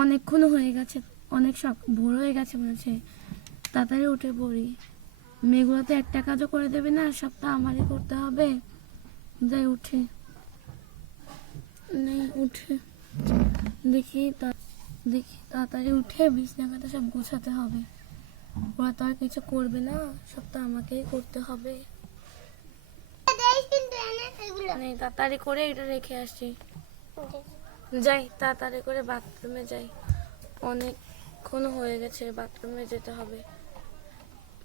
অনেকক্ষণ হয়ে গেছে, অনেক ভোর হয়ে গেছে বলেছে, তাড়াতাড়ি উঠে পড়ি। মেয়েগুলো তো একটা কাজও করে দেবে না, সবটা আমারই করতে হবে। যাই উঠে, নেই উঠে দেখি তাড়াতাড়ি উঠে বিছনা কাঁথা সব গোছাতে হবে। ওরা তো আর কিছু করবে না, সব তো আমাকেই করতে হবে। তাড়াতাড়ি করে এটা রেখে আসছি, যাই তাড়াতাড়ি করে বাথরুমে যাই। অনেকক্ষণ হয়ে গেছে, বাথরুমে যেতে হবে।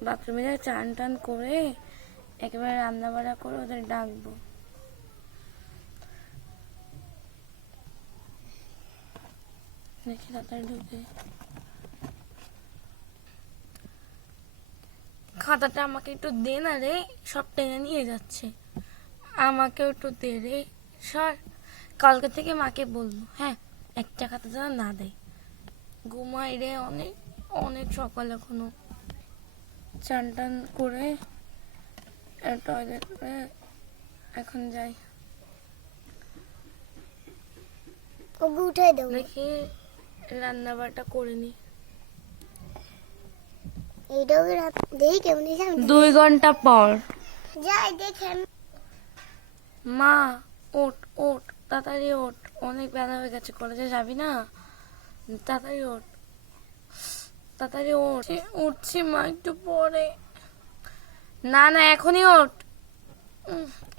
বাথরুমে যাই, চান টান করে একেবারে রান্না বান্না করে ওদের ডাকবো। দেখি তাড়াতাড়ি ঢুকে। খাতাটা আমাকে একটু দে না রে, সব টেনে নিয়ে যাচ্ছে। আমাকেও একটু দে রে সর। কালকে থেকে মাকে বলবো, হ্যাঁ একটা খাতা যেন না দেয়। ঘুমাই রে, অনেক অনেক সকাল এখনো। চান টান করে টয়লেট করে এখন যাই। উঠে দাও, দেখি রান্না বান্নাটা করে নি। এইটাও দেখি কেমন 2 ঘন্টা পর। যাই দেখে। মা ওঠ ওঠ, তাড়াতাড়ি ওঠ, অনেক বেলা হয়ে গেছে, কলেজে যাবি না? তাড়াতাড়ি ওঠ, তাড়াতাড়ি ওঠ। উঠছি মা, একটু পরে। না না এখনই ওঠ।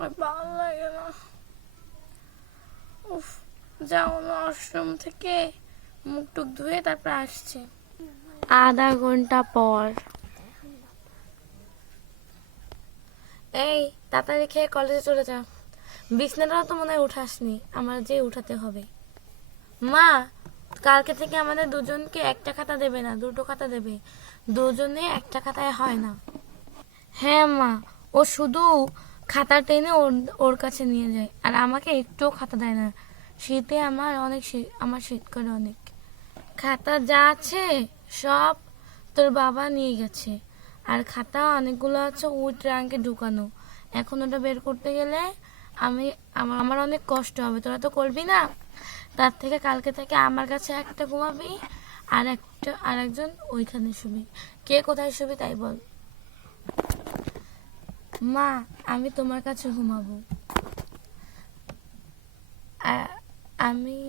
আর ভালো লাগে না। উফ, যাও না, আশ্রম থেকে মুখ টুক ধুয়ে তারপর আসছে। আধা ঘন্টা পর। এই তাড়াতাড়ি খেয়ে কলেজে চলে যা। বিছনাটাও তো মনে হয় উঠাসনি, আমার যে উঠাতে হবে। মা কালকে থেকে আমাদের দুজনকে একটা খাতা দেবে না, 2টো খাতা দেবে। দুজনে একটা খাতায় হয় না। হ্যাঁ মা, ও শুধু খাতা টেনে ওর কাছে নিয়ে যায়, আর আমাকে একটুও খাতা দেয় না। শীতে আমার শীত করে অনেক। খাতা যা আছে সব তোর বাবা নিয়ে গেছে, আর খাতা অনেকগুলো আছে ওই ট্রাঙ্কে ঢুকানো। এখন ওটা বের করতে গেলে আমার অনেক কষ্ট হবে, তোরা তো করবি না। তার থেকে কালকে থেকে আমার কাছে একটা ঘুমাবি, আর একজন ওইখানে শুবি। কে কোথায় শুবি তাই বল। মা আমি তোমার কাছে ঘুমাবো। আমি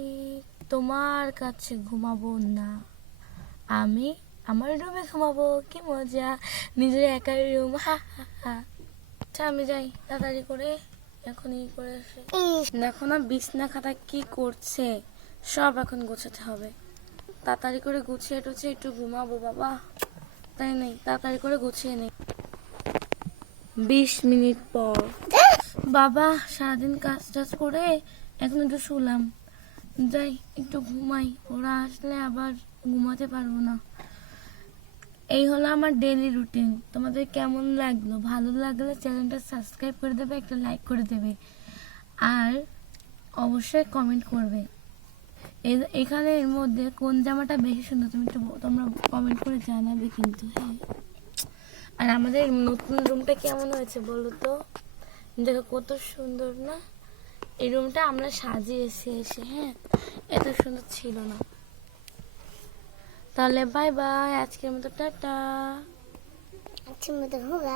তোমার কাছে ঘুমাবো না, আমি আমার রুমে ঘুমাবো। কি মজা, নিজের একার রুম, হা হা হা। আচ্ছা আমি যাই তাড়াতাড়ি করে, এখনই করে আসি। দেখো না বিছনা খাতা কি করছে, সব এখন গোছাতে হবে। তাড়াতাড়ি করে গুছিয়ে টুছিয়ে একটু ঘুমাবো বাবা, তাই নেই তাড়াতাড়ি করে গুছিয়ে নেই। 20 মিনিট পর। বাবা সারাদিন কাজ টাজ করে এখন একটু শুলাম, যাই একটু ঘুমাই। ওরা আসলে আবার ঘুমাতে পারবো না। এই হলো আমার ডেইলি রুটিন। তোমাদের কেমন লাগলো? ভালো লাগলে চ্যানেলটা সাবস্ক্রাইব করে দেবে, একটা লাইক করে দেবে, আর অবশ্যই কমেন্ট করবে। এখানে এর মধ্যে কোন জামাটা বেশি সুন্দর তোমরা কমেন্ট করে জানাবে কিন্তু, হ্যাঁ। আর আমাদের নতুন রুমটা কেমন হয়েছে বলো তো? দেখো কত সুন্দর না? এই রুমটা আমরা সাজিয়েছি এসে, হ্যাঁ, এত সুন্দর ছিল না। তাহলে বাই বাই, আজকের মতো টাটা। আজকের মতো হোগা।